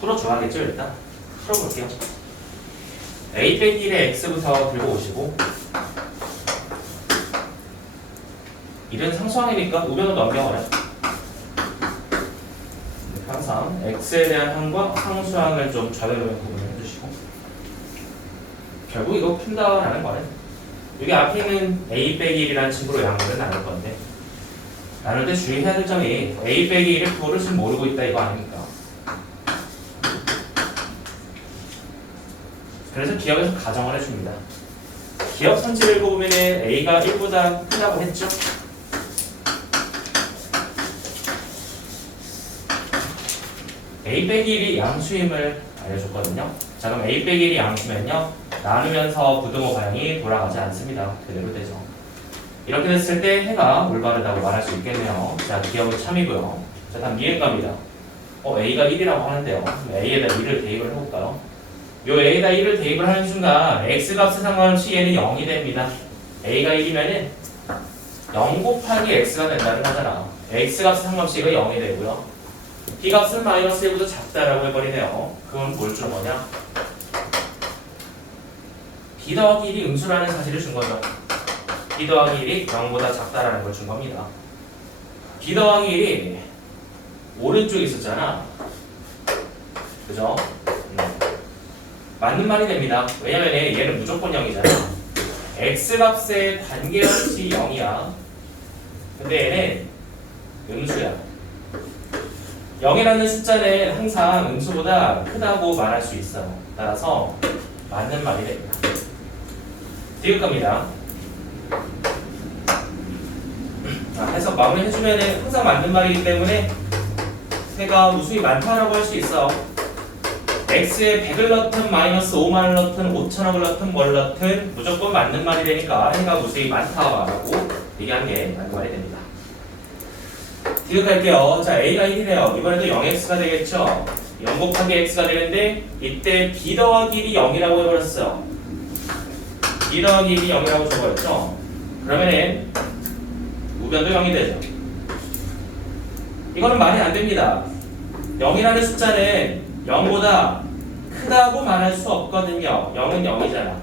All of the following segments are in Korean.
풀어줘야겠죠. 일단 풀어볼게요. a 빼기 1의 x부터 들고 오시고 1은 상수항이니까 우변을 넘겨버려. 항상 x에 대한 항과 상수항을 좀 좌변으로 구분을 해주시고 결국 이거 푼다라는 거는 여기 앞에 있는 a 빼기 1이라는 친구로 양분을 나눌 건데 나눌 때 주의해야 될 점이 a 빼기 1의 부호를 지금 모르고 있다 이거 아닙니까? 그래서 기억에서 가정을 해줍니다. 기억 선지를 보면 a가 1보다 크다고 했죠? a 빼기 1이 양수임을 알려줬거든요. 자 그럼 a 빼기 1이 양수면요 나누면서 부등호 방향이 돌아가지 않습니다. 그대로 되죠. 이렇게 됐을 때 해가 올바르다고 말할 수 있겠네요. 자 기억은 참이고요. 자 다음 이행 갑니다. a가 1이라고 하는데요. a에다 1을 대입을 해볼까요? 요 a에다 1을 대입을 하는 순간 x값에 상관없이 얘는 0이 됩니다. a가 1이면은 0 곱하기 x가 된다는 거잖아. x값에 상관없이 이거 0이 되고요. b값은 마이너스 1보다 작다라고 해버리네요. 그건 뭘 준 거냐? b 더하기 1이 음수라는 사실을 준 거죠. b 더하기 1이 0보다 작다라는 걸 준 겁니다. b 더하기 1이 오른쪽에 있었잖아. 그죠? 맞는 말이 됩니다. 왜냐면 얘는 무조건 0이잖아. x값에 관계없이 0이야. 근데 얘는 음수야. 0이라는 숫자는 항상 음수보다 크다고 말할 수 있어요. 따라서 맞는 말이 됩니다. 디귿 겁니다. 해석 마무리 해주면 항상 맞는 말이기 때문에 해가 무수히 많다라고 할 수 있어. x에 100을 넣든 마이너스 5만을 넣든 5천억을 넣든 뭘 넣든 무조건 맞는 말이 되니까 해가 무수히 많다라고 얘기한 게 맞는 말이 됩니다. 기억할게요. 자 a가 1이래요. 이번에도 0x가 되겠죠. 0 곱하기 x가 되는데 이때 b 더하기 1이 0이라고 해버렸어요. b 더하기 1이 0이라고 줘버렸죠. 그러면은 우변도 0이 되죠. 이거는 말이 안 됩니다. 0이라는 숫자는 0보다 크다고 말할 수 없거든요. 0은 0이잖아.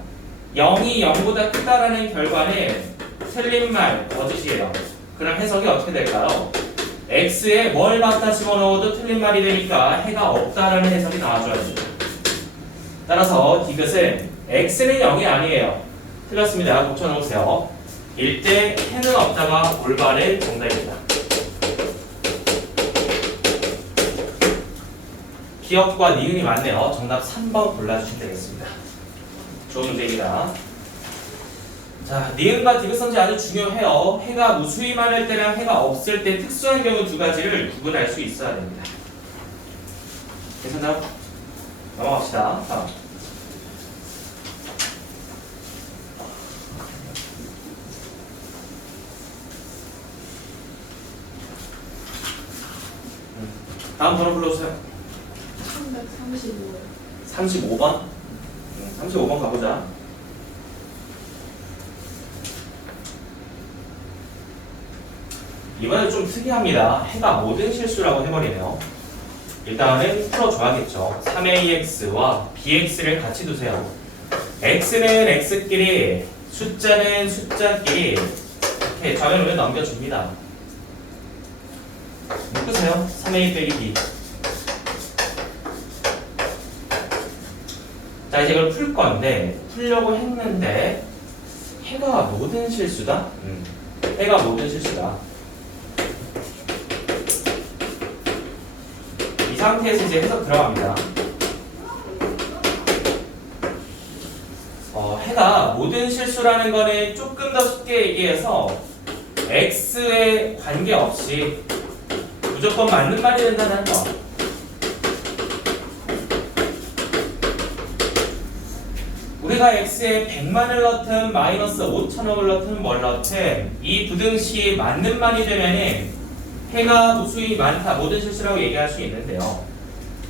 0이 0보다 크다라는 결과는 틀린 말, 거짓이에요. 그럼 해석이 어떻게 될까요? x에 뭘 갖다 집어넣어도 틀린 말이 되니까 해가 없다라는 해석이 나와줘야죠. 따라서 디귿은 x는 0이 아니에요. 틀렸습니다. 고쳐놓으세요. 일대 해는 없다가 올바른 정답입니다. 기억과 니은이 맞네요. 정답 3번 골라주시면 되겠습니다. 좋은 문제입니다. 자, 니은과 디귿선지 아주 중요해요. 해가 무수히 많을 때랑 해가 없을 때 특수한 경우 두 가지를 구분할 수 있어야 됩니다. 괜찮나요? 넘어갑시다. 다음. 다음 번호 불러주세요. 335요. 35번? 35번 가보자. 이번에 좀 특이합니다. 해가 모든 실수라고 해버리네요. 일단은 풀어줘야겠죠. 3ax와 bx를 같이 두세요. x는 x끼리, 숫자는 숫자끼리 이렇게 좌변으로 넘겨줍니다. 묶으세요. 3a 빼기 b. 자 이제 이걸 풀 건데 풀려고 했는데 해가 모든 실수다? 해가 모든 실수다. 이 상태에서 이제 해석 들어갑니다. 해가 모든 실수라는 거는 조금 더 쉽게 얘기해서 x에 관계없이 무조건 맞는 말이 된다는 거. 우리가 x에 100만을 넣든 마이너스 5천억을 넣든 뭘 넣든 이 부등식이 맞는 말이 되면은 해가 무수히 많다, 모든 실수라고 얘기할 수 있는데요.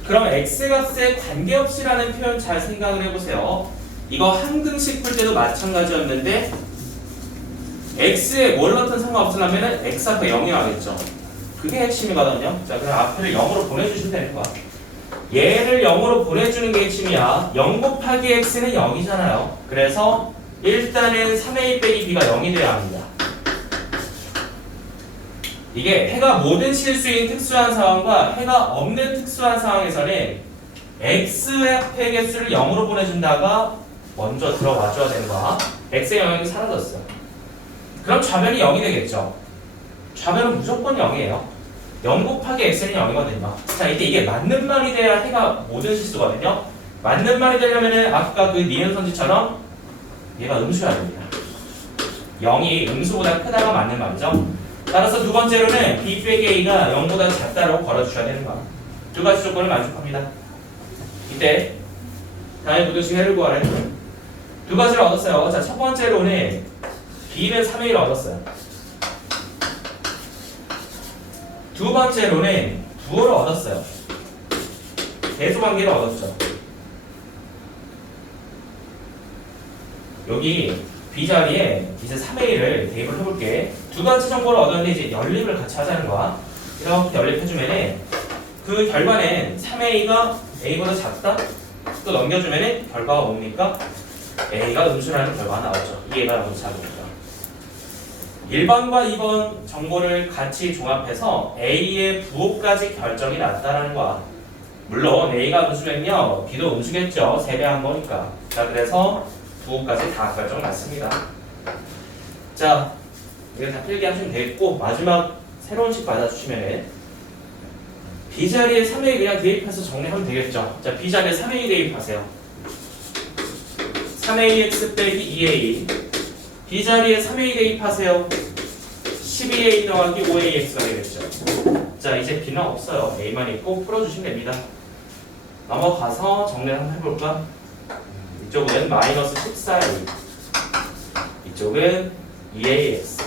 그럼 x값에 관계없이라는 표현 잘 생각을 해보세요. 이거 한 등식 풀 때도 마찬가지였는데 x에 뭘 넣든 상관없으려면 x 앞에 0이 나겠죠. 그게 핵심이거든요. 자, 그럼 앞에를 0으로 보내주시면 되는 거야. 얘를 0으로 보내주는 게 핵심이야. 0 곱하기 x는 0이잖아요. 그래서 일단은 3a 빼기 b가 0이 돼야 합니다. 이게 해가 모든 실수인 특수한 상황과 해가 없는 특수한 상황에서는 x의 개수를 0으로 보내준다가 먼저 들어와줘야 되는 거야. x의 영역이 사라졌어요. 그럼 좌변이 0이 되겠죠. 좌변은 무조건 0이에요. 0 곱하기 x는 0이거든요. 자, 이때 이게 맞는 말이 돼야 해가 모든 실수거든요. 맞는 말이 되려면은 아까 그 니은 선지처럼 얘가 음수여야 됩니다. 0이 음수보다 크다가 맞는 말이죠. 따라서 두 번째로는 b 빼기 a가 0보다 작다라고 걸어주셔야 되는 거야. 두 가지 조건을 만족합니다. 이때 다음에 부등식 해를 구하래. 두 가지를 얻었어요. 자, 첫 번째로는 b는 3a를 얻었어요. 두 번째로는 부호를 얻었어요. 대조관계를 얻었죠. 여기 B 자리에 이제 3A를 대입을 해볼게. 두 가지 정보를 얻었는데 이제 연립을 같이 하자는 거야. 이렇게 연립해주면은 그 결과는 3A가 A보다 작다? 또 넘겨주면은 결과가 뭡니까? A가 음수라는 결과가 나오죠. 이해가 너무 작으니까. 1번과 2번 정보를 같이 종합해서 A의 부호까지 결정이 났다는 거야. 물론 A가 음수면요 B도 음수겠죠. 세배한 거니까. 자, 그래서 부호까지 다 결정 났습니다. 자, 이거 다 필기하시면 되겠고 마지막 새로운 식 받아주시면 B 자리에 3A 그냥 대입해서 정리하면 되겠죠. 자, B 자리에 3A 대입하세요. 3AX 빼기 2A. B 자리에 3A 대입하세요. 12A 더하기 5AX가 되겠죠. 자, 이제 B는 없어요. A만 있고 풀어주시면 됩니다. 넘어가서 정리를 한번 해볼까? 이쪽은 마이너스 14A, 이쪽은 2AX.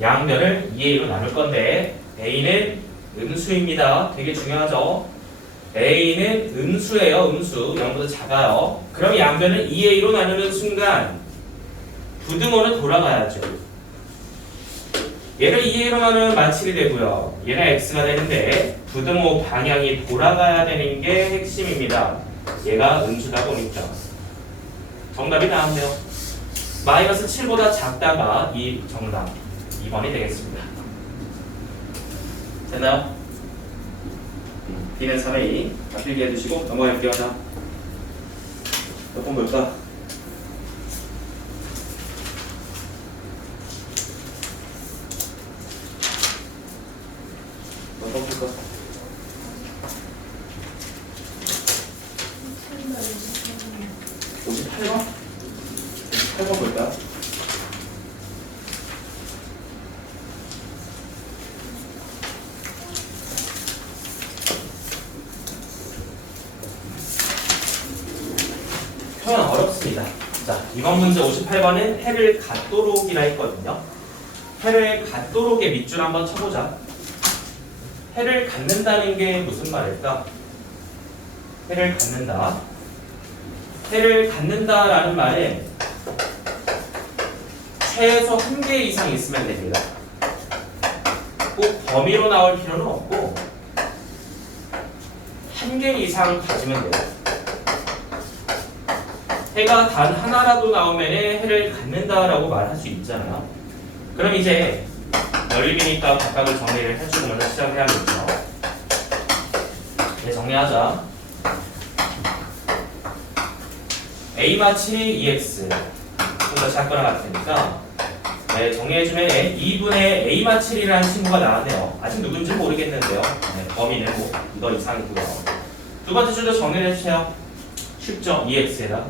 양변을 2A로 나눌 건데 A는 음수입니다. 되게 중요하죠. A는 음수예요. 음수. 0보다 작아요. 그럼 양변을 2A로 나누는 순간 부등호는 돌아가야죠. 얘를 2A로 나누면 마칠이 되고요. 얘는 X가 되는데 부등호 방향이 돌아가야 되는 게 핵심입니다. 얘가 음수다 보니까 정답이 나왔네요. 마이너스 7보다 작다가 이 정답 2번이 되겠습니다. 됐나요? B는 3A 필기해 두시고 넘어갈게요. 자, 몇 번 볼까? 몇 번 볼까? 58번? 58번 볼까? 표현 어렵습니다. 자, 이번 문제 58번은 해를 갖도록이라 했거든요. 해를 갖도록의 밑줄 한번 쳐보자. 해를 갖는다는 게 무슨 말일까? 해를 갖는다. 해를 갖는다라는 말은 최소 1개 이상 있으면 됩니다. 꼭 범위로 나올 필요는 없고 1개 이상 가지면 돼요. 해가 단 하나라도 나오면 해를 갖는다라고 말할 수 있잖아요. 그럼 이제 연립이니까 각각을 정리를 해주면서 시작을 해야겠죠. 네, 정리하자. A 마치 EX 좀더 작거나 같으니까 네, 정리해주면 2분의 A 마칠이라는 친구가 나왔네요. 아직 누군지 모르겠는데요. 네, 범위는 뭐 이거 이상이고요. 두 번째 줄도 정리를 해주세요. 쉽죠? EX에다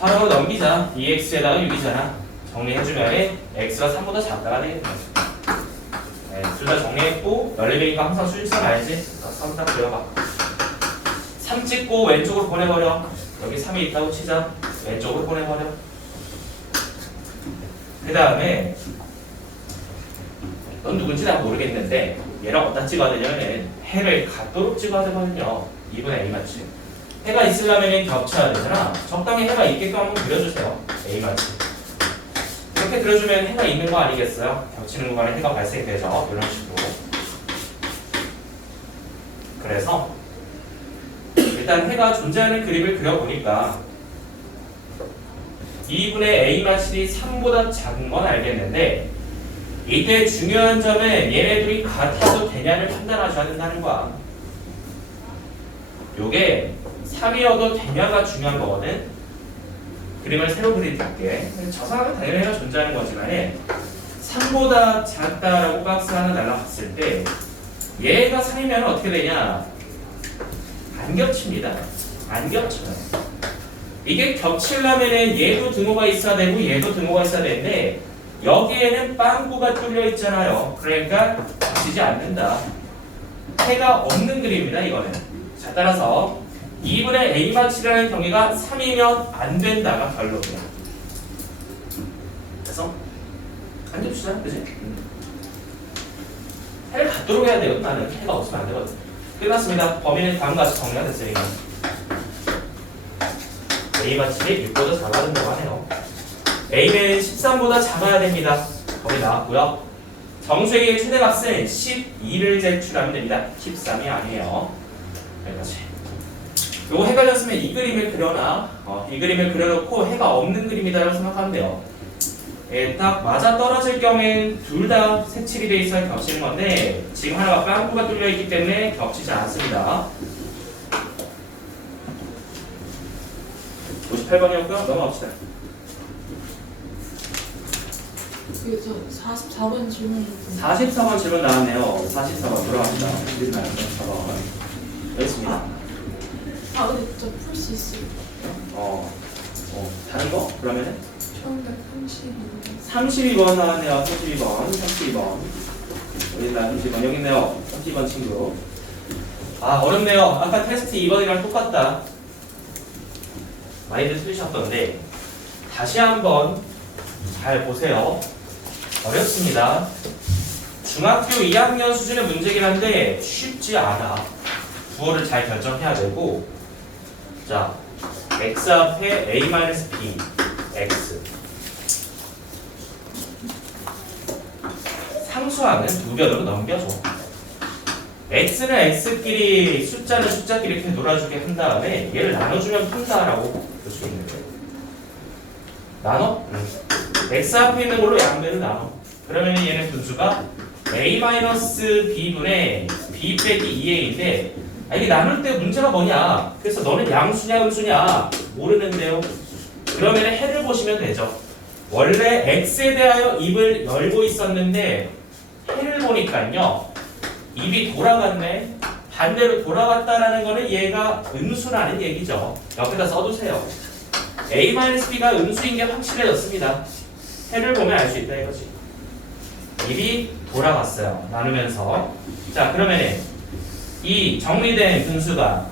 바로 넘기자. EX에다가 6이잖아. 정리해주면 X가 3보다 작다가 되겠네. 네, 둘 다 정리했고 연립이니까 항상 수직선 알지? 3 딱 그려봐. 3 찍고 왼쪽으로 보내버려. 여기 3이 있다고 치자. 왼쪽으로 보내버려. 그 다음에 넌 누군지 난 모르겠는데 얘랑 어디다 찍어야 되냐면 해를 갖도록 찍어야 되거든요. 2분의 A 마치. 해가 있으려면 겹쳐야 되잖아. 적당히 해가 있게끔 한번 그려주세요. A 마치. 이렇게 그려주면 해가 있는 거 아니겠어요? 겹치는 구간에 해가 발생되죠. 이런 식으로. 그래서 일단 해가 존재하는 그림을 그려보니까 2분의 a 마실이 3보다 작은 건 알겠는데 이때 중요한 점은 얘네들이 같아도 되냐를 판단하셔야 된다는 거야. 요게 3이어도 되냐가 중요한 거거든. 그림을 새로 그려줄게. 저 상황은 당연히 해가 존재하는 거지만 3보다 작다라고 박스 하나 날라갔을 때 얘가 3이면 어떻게 되냐? 안 겹칩니다. 안 겹쳐요. 이게 겹치려면은 얘도 등호가 있어야 되고 얘도 등호가 있어야 되는데 여기에는 빵꾸가 뚫려 있잖아요. 그러니까 겹치지 않는다. 해가 없는 그림입니다. 이거는. 자, 따라서 2분의 a마치라는 경계가 3이면 안 된다가 결론이야. 그래서 안 겹치잖아, 그지? 해를 갖도록 해야 돼요. 나는 해가 없으면 안 되거든. 끝났습니다. 범위는 다음과 같이 정리가 됐어요. 이건. a마치이 6보다 작아야 된다고 하네요. a는 13보다 작아야 됩니다. 범위 나왔고요. 정수의 최대값은 12를 제출하면 됩니다. 13이 아니에요. 여기까지. 요거 헷갈렸으면 이 그림을 그려놔. 이 그림을 그려놓고 해가 없는 그림이다라고 생각하면 돼요. 딱 맞아 떨어질 경우엔 둘 다 색칠이 돼 있어야 겹치는 건데 지금 하나가 빵꾸가 뚫려 있기 때문에 겹치지 않습니다. 58번이었고요. 넘어갑시다. 그게 저 44번 질문이 44번 질문 나왔네요. 44번 돌아갑니다. 44번. 여기 있습니다. 근데 저 풀 수 있어요. 다른 거? 그러면은? 처음에 32번 32번 나왔네요. 32번. 어디 있나? 32번. 여기 있네요. 32번 친구. 어렵네요. 아까 테스트 2번이랑 똑같다. 많이들 틀리셨던데 다시 한번 잘 보세요. 어렵습니다. 중학교 2학년 수준의 문제긴 한데 쉽지 않아. 부호를 잘 결정해야 되고 자, x 앞에 a-b x 상수하는 우변으로 넘겨줘. x는 x끼리 숫자는 숫자끼리 이렇게 놀아주게 한 다음에 얘를 나눠주면 푼다라고 볼 수 있는 거예요. 나눠? x 앞에 있는 걸로 양변을 나눠. 그러면 얘는 분수가 a-b분의 b 빼기 2a인데 이게 나눌 때 문제가 뭐냐? 그래서 너는 양수냐 음수냐 모르는데요. 그러면 해를 보시면 되죠. 원래 x에 대하여 입을 열고 있었는데 해를 보니까요. 입이 돌아갔네. 반대로 돌아갔다라는 거는 얘가 음수라는 얘기죠. 옆에다 써두세요. a-b가 음수인 게 확실해졌습니다. 해를 보면 알 수 있다 이거지. 입이 돌아갔어요. 나누면서. 자, 그러면은 이 정리된 분수가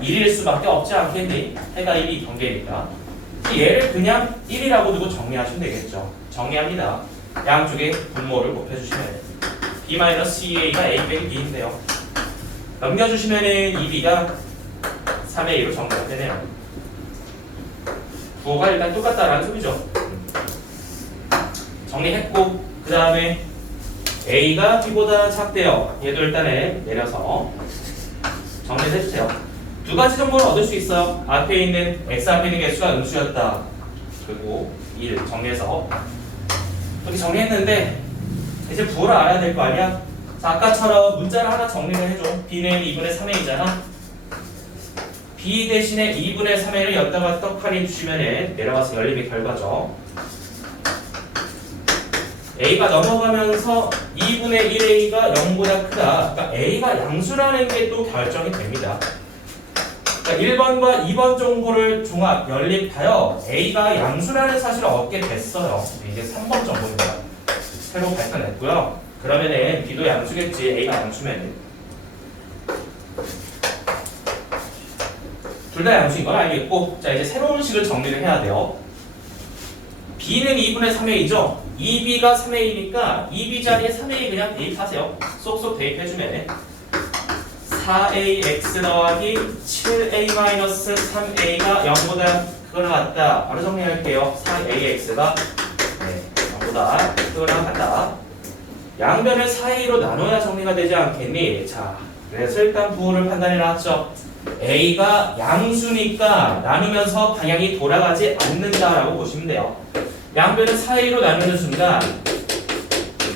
1일 수밖에 없지 않겠니? 해가 1이 경계니까. 얘를 그냥 1이라고 두고 정리하시면 되겠죠. 정리합니다. 양쪽에 분모를 곱해주시면 돼요. b-2a가 a 빼기 b인데요. 넘겨주시면은 2b가 3의 2로 정리가 되네요. 부호가 일단 똑같다라는 소리죠. 정리했고 그 다음에 a가 b보다 작대요. 얘도 일단은 내려서 정리를 해주세요. 두 가지 정보를 얻을 수 있어요. 앞에 있는 x 앞에 있는 개수가 음수였다. 그리고 1 정리해서 이렇게 정리했는데 이제 부호를 알아야 될 거 아니야? 자, 아까처럼 문자를 하나 정리를 해줘. b는 2분의 3a잖아. b 대신에 2분의 3a를 여기다가 떡하니 주시면 내려가서 열림의 결과죠. a가 넘어가면서 2분의 1a가 0보다 크다. 그러니까 a가 양수라는 게 또 결정이 됩니다. 그러니까 1번과 2번 정보를 종합 연립하여 a가 양수라는 사실을 얻게 됐어요. 이게 3번 정보입니다. 새로 발표냈고요. 그러면은 b도 양수겠지. a가 양수면은 둘 다 양수인 건 알겠고, 자 이제 새로운 식을 정리를 해야 돼요. b는 2분의 3a죠. 2b가 3a니까 2b 자리에 3a 그냥 대입하세요. 쏙쏙 대입해주면 4ax 더하기 7a-3a가 0보다 크거나 같다. 바로 정리할게요. 4ax가 0보다 크거나 같다. 양변을 사이로 나눠야 정리가 되지 않겠니? 자, 그래서 일단 부호를 판단해 놨죠. A가 양수니까 나누면서 방향이 돌아가지 않는다라고 보시면 돼요. 양변을 사이로 나누는 순간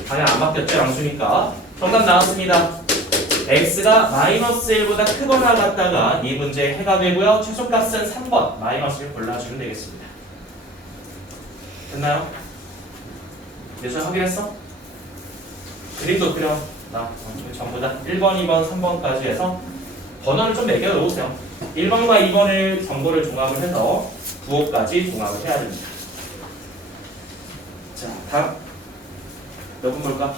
방향 안 바뀌었죠? 양수니까. 정답 나왔습니다. x가 마이너스 1보다 크거나 같다가 이 문제의 해가 되고요. 최소값은 3번 마이너스 1 골라주면 되겠습니다. 됐나요? 예전 확인했어? 그림도 그려. 전부 다 1번, 2번, 3번까지 해서 번호를 좀 매겨 놓으세요. 1번과 2번을 정보를 종합을 해서 부호까지 종합을 해야 됩니다. 자, 다음 몇 번 볼까?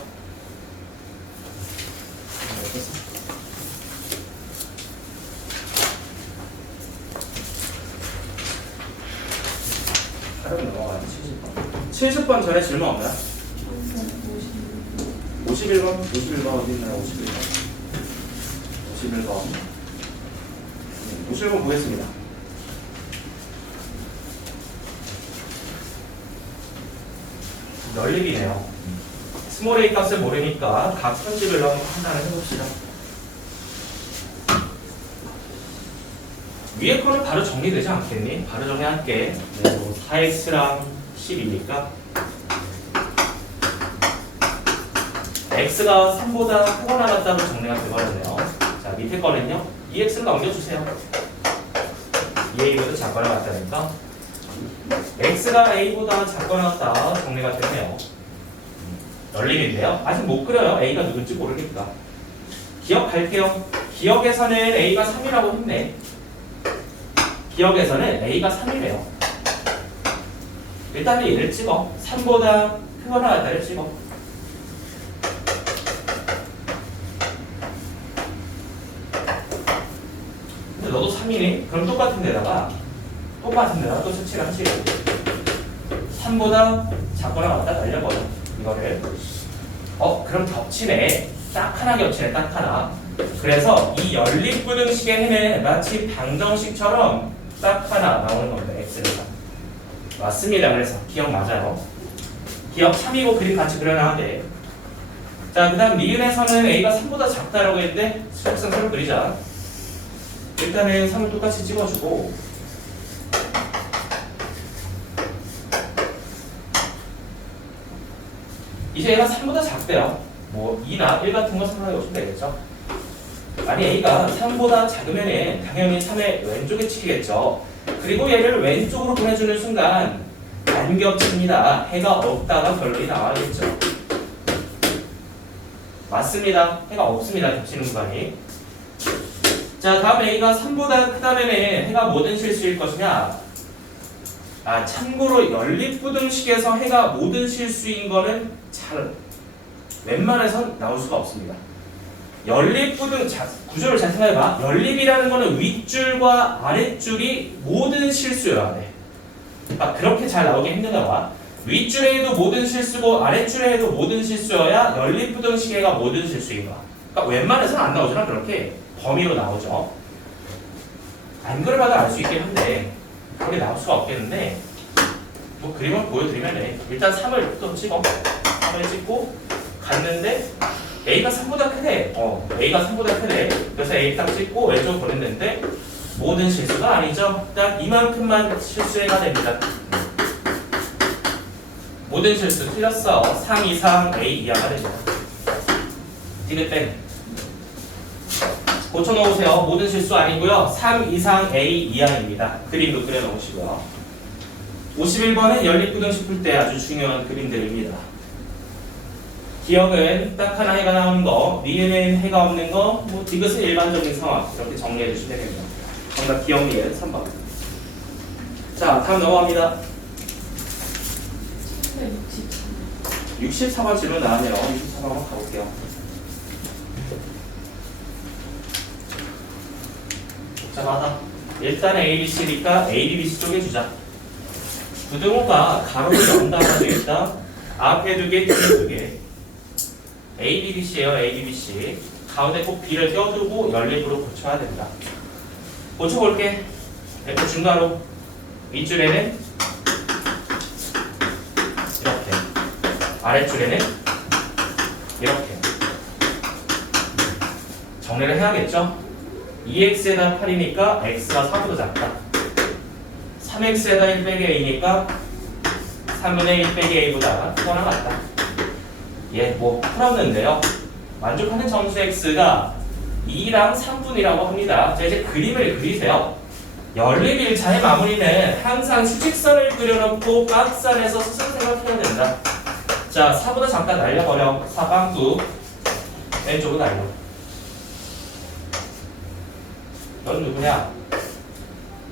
다른 넘어가지. 70번. 70번 전에 질문 없나요? 51번 어디 있나요? 51번 보겠습니다. 연립이네요. 스몰 a 값을 모르니까 각 편집을 한번 판단을 해봅시다. 위에 거는 바로 정리되지 않겠니? 바로 정리할게. 4x랑 10이니까 x가 3보다 크거나 같다고 정리가 되버렸네요. 자, 밑에 거는요. 2x를 넘겨주세요. 2a보다 작거나 같다니까 x가 a보다 작거나 같다 정리가 되네요. 연립인데요. 아직 못 그려요. a가 누군지 모르니까. 기억할게요. 기억에서는 a가 3이라고 했네. 기억에서는 a가 3이래요. 일단은 얘를 찍어. 3보다 크거나 같다를 찍어. 근데 너도 3이네? 그럼 똑같은 데다가 또 색칠을 하시고 3보다 작거나 같다 날려버려. 이거를 그럼 겹치네. 딱 하나 겹치네. 딱 하나. 그래서 이 연립부등식의 해는 마치 방정식처럼 딱 하나 나오는 겁니다. x가 맞습니다. 그래서 기억 맞아요. 기억 3이고 그림 같이 그려놔야 돼. 자, 그 다음 니은에서는 a가 3보다 작다라고 했는데 수직선 서로 그리자. 일단은 3을 똑같이 찍어주고 이제 얘가 3보다 작대요. 뭐 2나 1 같은 거 생각해 보시면 되겠죠. 아니 a가 3보다 작으면 당연히 3의 왼쪽에 치겠죠. 그리고 얘를 왼쪽으로 보내주는 순간 안 겹칩니다. 해가 없다가 결론이 나와야겠죠. 맞습니다. 해가 없습니다. 겹치는 구간이. 자, 다음 a가 3보다 크다면 해가 모든 실수일 것이냐? 참고로 연립부등식에서 해가 모든 실수인 거는 잘 웬만해선 나올 수가 없습니다. 연립부등 구조를 잘 생각해봐. 연립이라는 거는 윗줄과 아랫줄이 모든 실수여야 돼. 그렇게 잘 나오기 힘든가 봐. 윗줄에 해도 모든 실수고 아랫줄에 해도 모든 실수여야 연립부등식 해가 모든 실수인 거야. 그러니까 웬만해서는 안 나오잖아. 그렇게 범위로 나오죠. 안 그려봐도 알 수 있긴 한데 그렇게 나올 수가 없겠는데 뭐 그림을 보여드리면 돼. 일단 3을 또 찍어. 3을 찍고 갔는데 a가 3보다 크대. a가 3보다 크대. 그래서 a 딱 찍고 왼쪽으로 보냈는데 모든 실수가 아니죠. 딱 이만큼만 실수해가 됩니다. 모든 실수 틀렸어. 3 이상 a 이하가 됩니다. 디귿 고쳐놓으세요. 모든 실수 아니고요. 3 이상 a 이하입니다. 그림도 그려놓으시고요. 51번은 연립부등식 풀 때 아주 중요한 그림들입니다. 기억은 딱 하나 해가 나오는 거, 니은은 해가 없는 거, 뭐 디귿은 일반적인 상황 이렇게 정리해 주시면 됩니다. 정답 기억 니은 3번. 자, 다음 넘어갑니다. 64번 질문 나왔네요. 64번 한번 가볼게요. 복잡하다. 일단 ABC니까 ABBC 쪽에 주자. 부등호가 가로를 연다가 되겠다. 앞에 2개, 뒤에 2개. ABBC예요. ABBC. 가운데 꼭 B를 껴두고 연립으로 고쳐야 된다. 고쳐볼게. F 중괄호. 윗줄에는 이렇게. 아랫줄에는 정리를 해야겠죠? 2x에다 8이니까 x가 4보다 작다. 3x에다 1 빼기 a니까 3분의 1 빼기 a보다 크거나 같다. 예, 뭐 풀었는데요. 만족하는 점수 x가 2랑 3분이라고 합니다. 자, 이제 그림을 그리세요. 연립 1차의 마무리는 항상 수직선을 그려놓고 박스 안에서 수선 생각해야 된다. 자, 4보다 잠깐 날려버려. 사방구 왼쪽으로 날려. 넌 누구냐?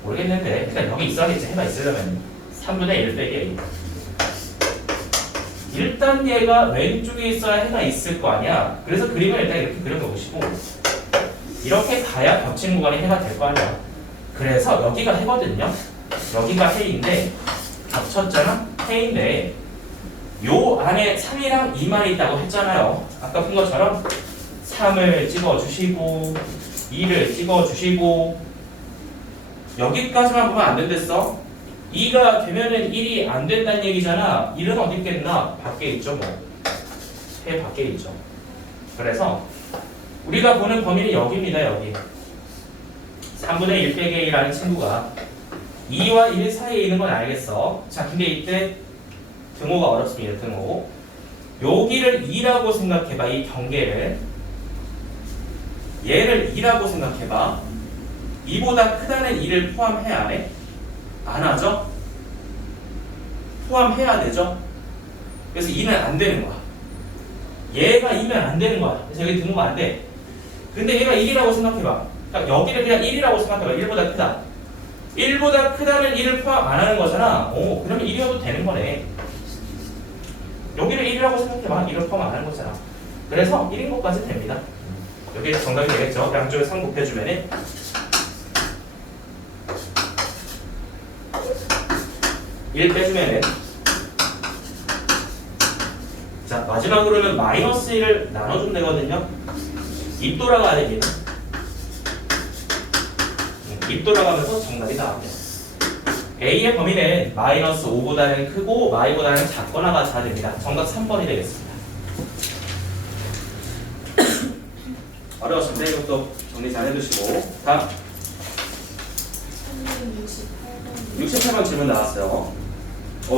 모르겠는데 그냥 여기 있어야겠지. 해가 있으려면 3분의 1 빼기 A. 일단 얘가 왼쪽에 있어야 해가 있을 거 아니야. 그래서 그림을 일단 이렇게 그려놓으시고 이렇게 가야 겹치는 구간이 해가 될 거 아니야. 그래서 여기가 해거든요. 여기가 해인데 겹쳤잖아? 해인데 요 안에 3이랑 2만 있다고 했잖아요. 아까 본 것처럼 3을 찍어주시고 2를 찍어주시고 여기까지만 보면 안 된댔어. 2가 되면은 1이 안 된다는 얘기잖아. 1은 어디 있겠나? 밖에 있죠 뭐. 해 밖에 있죠. 그래서 우리가 보는 범위는 여기입니다. 여기 3분의 1 빼기 A라는 친구가 2와 1 사이에 있는 건 알겠어. 자, 근데 이때 등호가 어렵습니다. 등호. 여기를 2라고 생각해봐. 이 경계를. 얘를 2라고 생각해봐. 2보다 크다는 2를 포함해야 안 해? 안 하죠? 포함해야 되죠? 그래서 2는 안 되는 거야. 얘가 2면 안 되는 거야. 그래서 여기 등호가 안 돼. 근데 얘가 1이라고 생각해봐. 그러니까 여기를 그냥 1이라고 생각해봐. 1보다 크다. 1보다 크다는 1을 포함 안 하는 거잖아. 오, 그러면 1이어도 되는 거네. 여기를 1이라고 생각해봐. 1을 포함 안 하는 거잖아. 그래서 1인 것까지 됩니다. 여기 정답이 되겠죠? 양쪽에 3 곱해주면은 1 빼주면은 자, 마지막으로는 마이너스 1을 나눠주면 되거든요. 입 돌아가야 됩니다. 입 돌아가면서 정답이 나옵니다. A의 범위는 마이너스 5보다는 크고 마이보다는 작거나 같아야 됩니다. 정답 3번이 되겠습니다. 어려웠습니다. 이것도 정리 잘 해두시고 다음 68번 질문 나왔어요.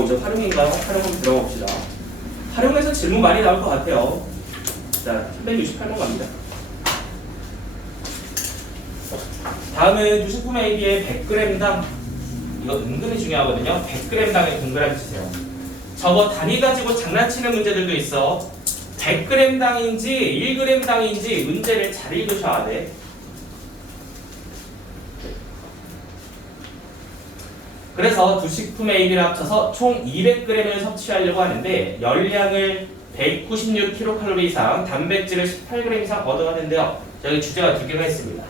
이제 활용인가요? 활용 한번 들어봅시다. 활용해서 질문 많이 나올 것 같아요. 자, 368번 갑니다. 다음은 유식품 AB의 100g당 이거 은근히 중요하거든요. 100g당에 동그라미 치세요. 저거 단위 가지고 장난치는 문제들도 있어. 100g당인지 1g당인지 문제를 잘 읽으셔야 돼. 그래서 두 식품 A를 합쳐서 총 200g을 섭취하려고 하는데 열량을 196kcal 이상, 단백질을 18g 이상 얻어야 된대요. 여기 주제가 두 개가 있습니다.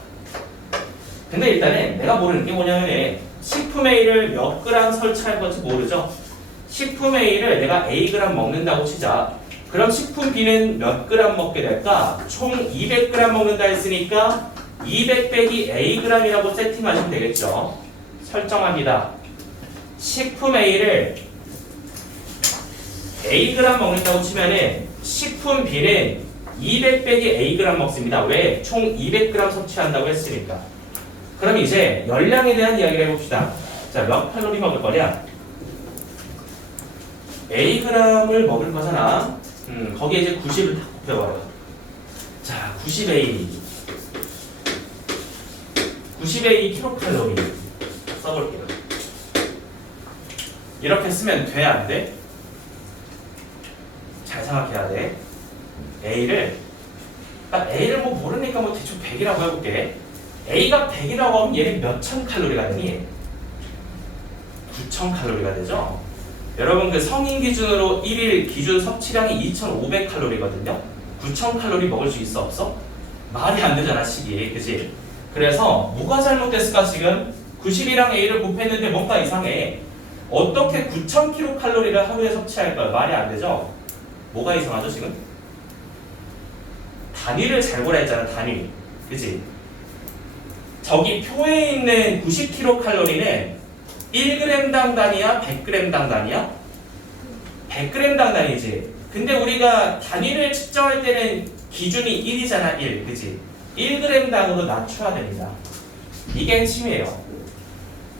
근데 일단은 내가 모르는 게 뭐냐면 식품 A를 몇 그램 설치할 건지 모르죠. 식품 A를 내가 Ag 먹는다고 치자. 그럼 식품 B는 몇 그램 먹게 될까? 총 200g 먹는다 했으니까 200 빼기 Ag이라고 세팅하시면 되겠죠. 설정합니다. 식품 A를 Ag 먹는다고 치면은 식품 B는 200 빼기 Ag 먹습니다. 왜? 총 200g 섭취한다고 했으니까. 그럼 이제 열량에 대한 이야기를 해봅시다. 자, 몇 칼로리 먹을 거냐? Ag을 먹을 거잖아. 거기에 이제 90을 다 곱해버려. 자, 90A 90A 킬로칼로리 써볼게요. 이렇게 쓰면 돼, 안 돼? 잘 생각해야 돼. A를 뭐 모르니까 뭐 대충 100이라고 해볼게. A가 100이라고 하면 얘는 몇천 칼로리가 되니? 9천 칼로리가 되죠? 여러분 그 성인 기준으로 1일 기준 섭취량이 2,500칼로리거든요. 9천 칼로리 먹을 수 있어 없어? 말이 안 되잖아 식이, 그치? 그래서 뭐가 잘못됐을까 지금? 90이랑 A를 곱했는데 뭔가 이상해. 어떻게 9,000kcal를 하루에 섭취할까요? 말이 안 되죠? 뭐가 이상하죠 지금? 단위를 잘 보라 했잖아. 단위, 그치? 저기 표에 있는 90kcal는 1g당 단위야? 100g당 단위야? 100g당 단위지. 근데 우리가 단위를 측정할 때는 기준이 1이잖아. 1, 그치? 1g당으로 낮춰야 됩니다. 이게 핵심이에요.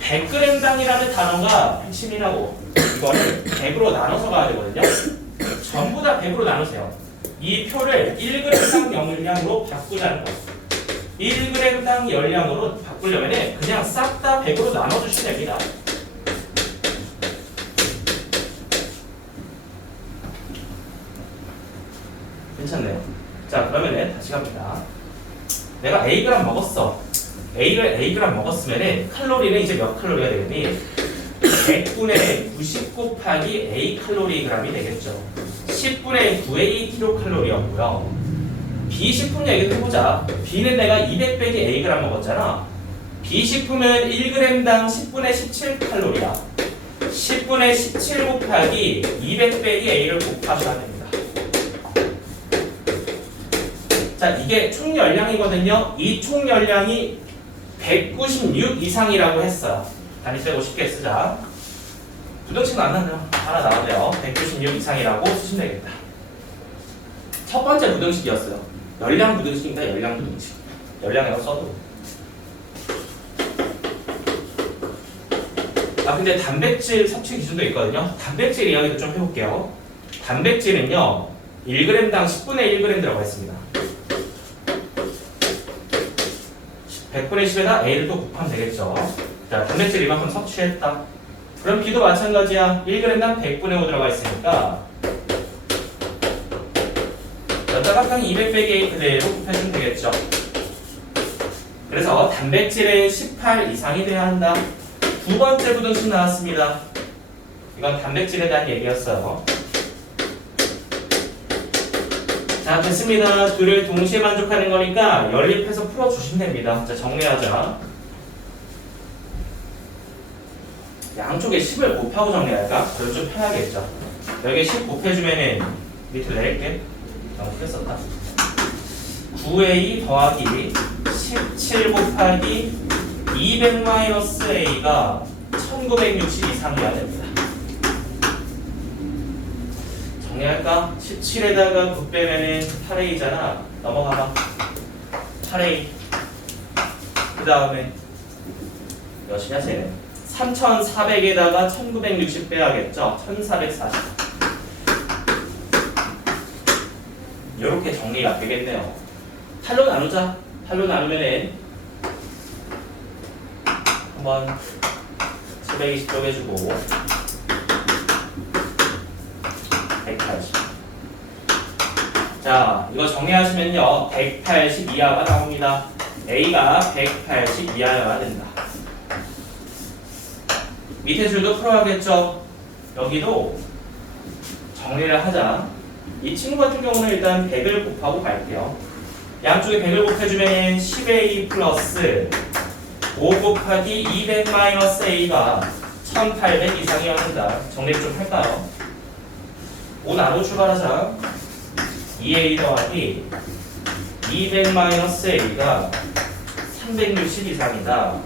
100g당이라는 단어가 핵심이라고. 이거를 100으로 나눠서 가야 되거든요. 전부 다 100으로 나누세요. 이 표를 1g당 열량으로 바꾸자는 거예요. 1g당 열량으로 바꾸려면 그냥 싹 다 100으로 나눠주시면 됩니다. 괜찮네요. 자, 그러면은 다시 갑니다. 내가 Ag 먹었어. Ag 먹었으면은 칼로리는 이제 몇 칼로리가 되겠니? 100분의 90 곱하기 A 칼로리그램이 되겠죠. 10분의 9A 킬로칼로리였고요. B 식품 얘기를 해보자. B는 내가 200 빼기 Ag 먹었잖아. B 식품은 1g당 10분의 17 칼로리야. 10분의 17 곱하기 200 빼기 A를 곱하셔야 됩니다. 자, 이게 총 열량이거든요. 이 총 열량이 196 이상이라고 했어요. 단위 빼고 쉽게 쓰자. 부등식은 안 나네요. 하나 나오네요. 196 이상이라고 쓰시면 되겠다. 첫 번째 부등식이었어요. 열량 부등식입니다. 열량 부등식. 열량이라고 써도. 아, 근데 단백질 섭취 기준도 있거든요. 단백질 이야기도 좀 해볼게요. 단백질은요, 1g당 10분의 1g이라고 했습니다. 100분의 10에다 A를 또 곱하면 되겠죠. 자, 단백질 이만큼 섭취했다. 그럼 B도 마찬가지야. 1g당 100분의 5 들어가 있으니까 여기다가 그냥 200 빼기 A 그대로 곱해주면 되겠죠. 그래서 단백질은 18 이상이 돼야 한다. 두 번째 부등식 나왔습니다. 이건 단백질에 대한 얘기였어요. 자, 됐습니다. 둘을 동시에 만족하는 거니까 연립해서 풀어주시면 됩니다. 자, 정리하자. 양쪽에 10을 곱하고 정리할까? 그럼 좀 편하겠죠. 여기에 10 곱해주면은 밑으로 내릴게. 너무 크게 썼다. 9A 더하기 17 곱하기 200-A가 1960 이상이어야 됩니다. 정리할까? 17에다가 9 빼면은 8A잖아. 넘어가봐. 8A. 그 다음에 몇이냐 쟤는? 3400에다가 1960 빼야겠죠? 1440. 이렇게 정리가 되겠네요. 8로 나누자. 8로 나누면은 한번 720 쪼개주고 180. 자, 이거 정리하시면요 180 이하가 나옵니다. A가 180 이하여야 된다. 밑에 줄도 풀어야겠죠. 여기도 정리를 하자. 이 친구 같은 경우는 일단 100을 곱하고 갈게요. 양쪽에 100을 곱해주면 10A 플러스 5 곱하기 200-A가 1800 이상이어야 된다. 정리를 좀 할까요? 5 나누고 출발하자. 2A 더하기 200-A가 360 이상이다.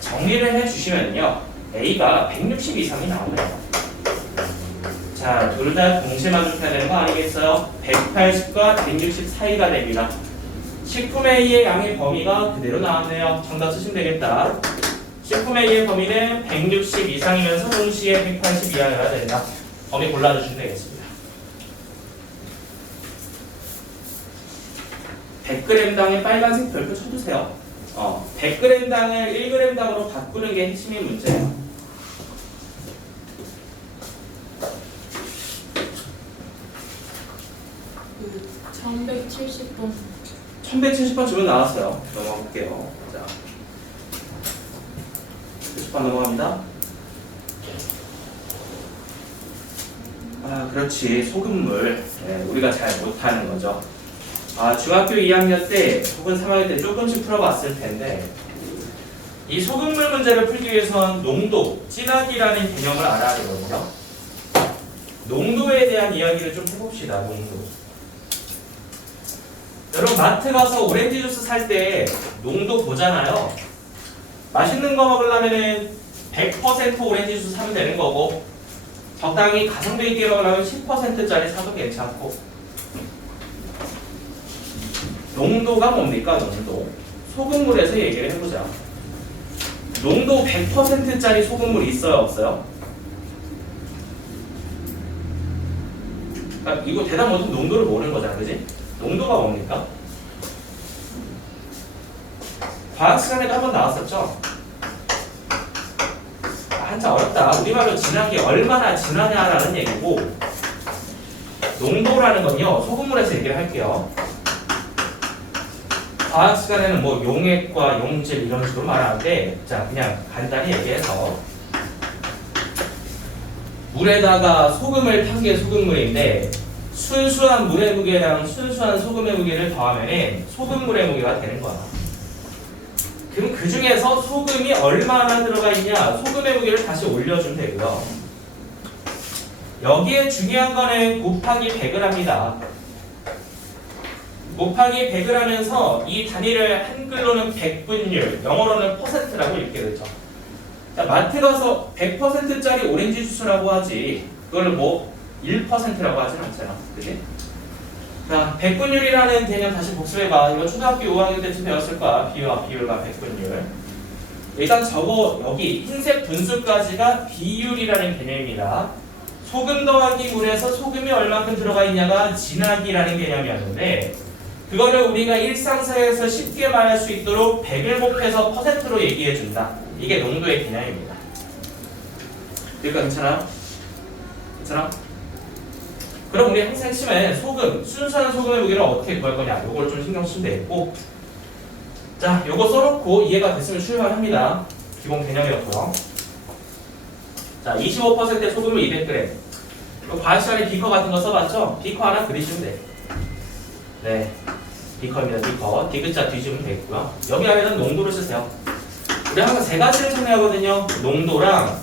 정리를 해주시면요 A가 160 이상이 나오네요. 자, 둘 다 동시에 만족해야 되는 거 아니겠어요? 180과 160 사이가 됩니다. 식품 A의 양의 범위가 그대로 나왔네요. 정답 쓰시면 되겠다. 식품 A의 범위는 160 이상이면서 동시에 180 이하여야 된다. 범위 골라주시면 되겠습니다. 100g당의 빨간색 별표 쳐주세요. 100g당을 1g당으로 바꾸는 게 핵심인 문제예요. 그 1170번 1170번 주문 나왔어요. 넘어가 볼게요. 자, 70번 넘어갑니다. 아, 그렇지. 소금물. 네, 우리가 잘 못하는 거죠. 아, 중학교 2학년 때 혹은 3학년 때 조금씩 풀어봤을 텐데 이 소금물 문제를 풀기 위해선 농도, 진하기라는 개념을 알아야 되거든요. 농도에 대한 이야기를 좀 해봅시다. 농도. 여러분 마트 가서 오렌지 주스 살 때 농도 보잖아요. 맛있는 거 먹으려면 100% 오렌지 주스 사면 되는 거고 적당히 가성비 있게 먹으려면 10%짜리 사도 괜찮고 농도가 뭡니까? 농도. 소금물에서 얘기를 해보자. 농도 100%짜리 소금물이 있어요? 없어요? 그러니까 이거 대답 못하면 농도를 모르는 거잖아, 그지? 농도가 뭡니까? 과학 시간에도 한번 나왔었죠? 한참 어렵다. 우리말로 진한 게 얼마나 진하냐라는 얘기고, 농도라는 건요, 소금물에서 얘기를 할게요. 과학 시간에는 뭐 용액과 용질 이런 식으로 말하는데, 자, 그냥 간단히 얘기해서 물에다가 소금을 탄 게 소금물인데, 순수한 물의 무게랑 순수한 소금의 무게를 더하면 소금물의 무게가 되는 거야. 그럼 그 중에서 소금이 얼마나 들어가 있냐, 소금의 무게를 다시 올려주면 되고요. 여기에 중요한 거는 곱하기 100을 합니다. 곱하기 100을 하면서 이 단위를 한글로는 백분율, 영어로는 퍼센트라고 읽게 되죠. 자, 마트 가서 100%짜리 오렌지 주스라고 하지, 그걸 뭐 1%라고 하진 않잖아. 그지? 자, 백분율이라는 개념 다시 복습해봐. 이거 초등학교 5학년 때쯤 배웠을 거야. 비유와 비율과 백분율. 일단 저거 여기 흰색 분수까지가 비율이라는 개념입니다. 소금 더하기 물에서 소금이 얼만큼 들어가 있냐가 진하기라는 개념이었는데, 그거를 우리가 일상생활에서 쉽게 말할 수 있도록 100을 곱해서 퍼센트로 얘기해 준다. 이게 농도의 개념입니다. 그러니까 괜찮아요? 괜찮아? 그럼 우리 항상 핵심은 소금, 순수한 소금의 무게를 어떻게 구할 거냐, 요걸 좀 신경 쓰면 되겠고, 자, 요거 써놓고 이해가 됐으면 출발합니다. 기본 개념이었고요. 자, 25%의 소금을 200g. 과학 시간에 비커 같은 거 써봤죠? 비커 하나 그리시면 돼. 네, 비커입니다. 비커. 디귿자 뒤집으면 되겠고요. 여기 안에는 농도를 쓰세요. 우리 항상 세 가지를 정리하거든요. 농도랑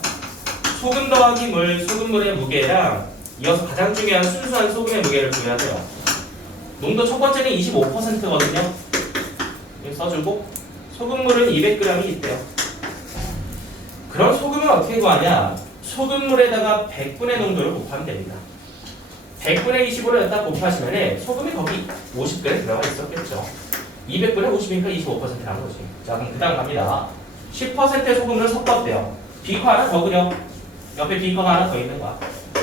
소금 더하기 물, 소금물의 무게랑 이어서 가장 중요한 순수한 소금의 무게를 구해야 돼요. 농도 첫 번째는 25%거든요. 여기 써주고, 소금물은 200g이 있대요. 그럼 소금을 어떻게 구하냐? 소금물에다가 100분의 농도를 곱하면 됩니다. 100분의 25를 여기다 곱하시면 소금이 거기 50g 들어가 있었겠죠. 200분의 50이니까 25%라는 거지. 자, 그럼 그 다음 갑니다. 10%의 소금을 섞었대요. 비커 하나 더 그려. 옆에 비커가 하나 더 있는 거야.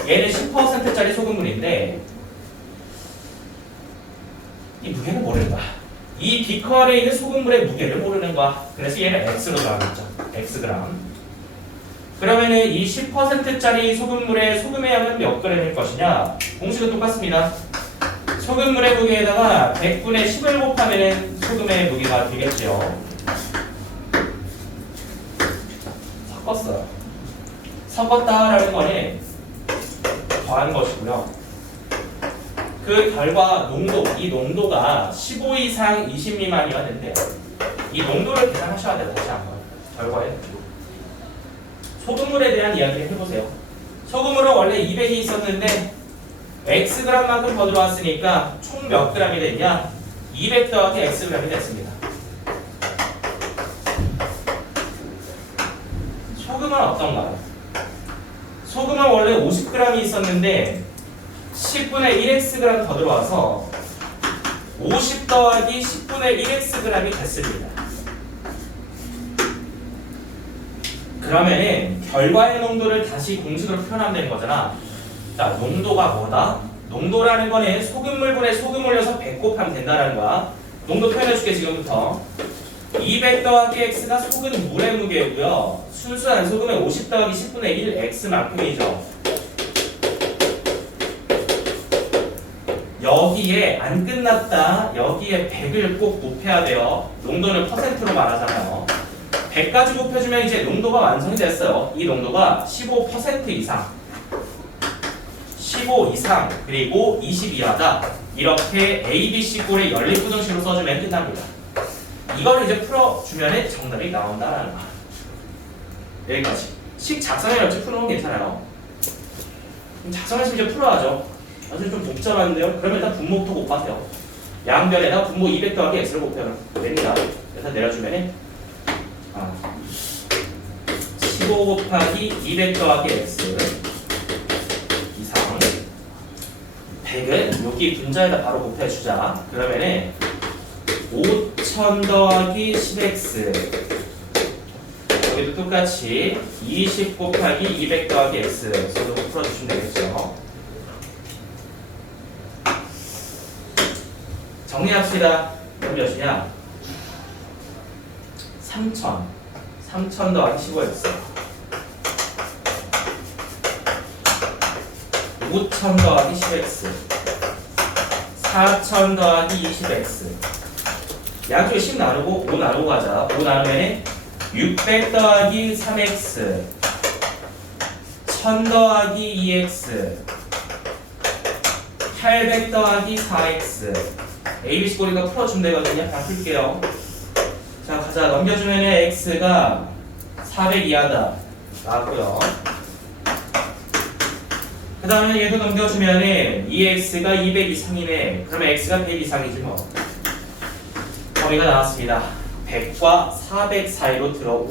얘는 10%짜리 소금물인데, 이 무게는 모르는 거야. 이 비커 안에 있는 소금물의 무게를 모르는 거야. 그래서 얘는 X로 나오겠죠. X그램. 그러면은 이 10%짜리 소금물의 소금의 양은 몇 g일 것이냐? 공식은 똑같습니다. 소금물의 무게에다가 100분의 10을 곱하면은 소금의 무게가 되겠죠. 섞었어요. 섞었다라는 거는 더한 것이고요. 그 결과 농도, 이 농도가 15 이상 20 미만이어야 된대요. 이 농도를 계산하셔야 돼요. 다시 한번 결과에. 소금물에 대한 이야기를 해보세요. 소금물은 원래 200이 있었는데 Xg만큼 더 들어왔으니까 총 몇 g이 됐냐? 200 더하기 Xg이 됐습니다. 소금은 어떤가요? 소금은 원래 50g이 있었는데 10분의 1Xg 더 들어와서 50 더하기 10분의 1Xg이 됐습니다. 그러면은 결과의 농도를 다시 공식으로 표현하면 되는 거잖아. 자, 농도가 뭐다? 농도라는 거는 소금물분에 소금 올려서 100 곱하면 된다는 거야. 농도 표현해줄게 지금부터. 200 더하기 X가 소금물의 무게고요. 순수한 소금의 50 더하기 10분의 1 X만큼이죠. 여기에 안 끝났다. 여기에 100을 꼭 곱해야 돼요. 농도는 퍼센트로 말하잖아요. 100까지 곱해주면 이제 농도가 완성이 됐어요. 이 농도가 15% 이상, 15 이상, 그리고 20 이하다. 이렇게 A, B, C 꼴의 연립부등식으로 써주면 끝납니다. 이걸 이제 풀어주면 정답이 나온다라는 거야. 여기까지. 식 작성해 없이 풀어놓으면 괜찮아요. 그럼 작성해서 이제 풀어야죠. 사실 좀 복잡한데요. 그러면 일단 분모부터 곱하세요. 양변에다 분모 200 더하기 x를 곱하면 됩니다. 그래서 내려주면 15 곱하기 200 더하기 x 이상 100은 여기 분자에다 바로 곱해주자. 그러면은 1000 더하기 10x 여기도 똑같이 20 곱하기 200 더하기 x 수도 풀어주시면 되겠죠. 정리합시다. 몇 몇이냐? 3000 더하기 15x 5000 더하기 10x 4000 더하기 20x 양쪽에 10 나누고 5 나누고 가자. 5 나누면 600 더하기 3x 1000 더하기 2x 800 더하기 4x ABC 꼬리가 풀어주면 되거든요. 다 풀게요. 자 가자. 넘겨주면 x가 400 이하다 나왔고요. 그 다음에 얘도 넘겨주면은 2x가 200 이상이네. 그러면 x가 100 이상이지 뭐. 범위가 나왔습니다. 100과 400 사이로 들어오는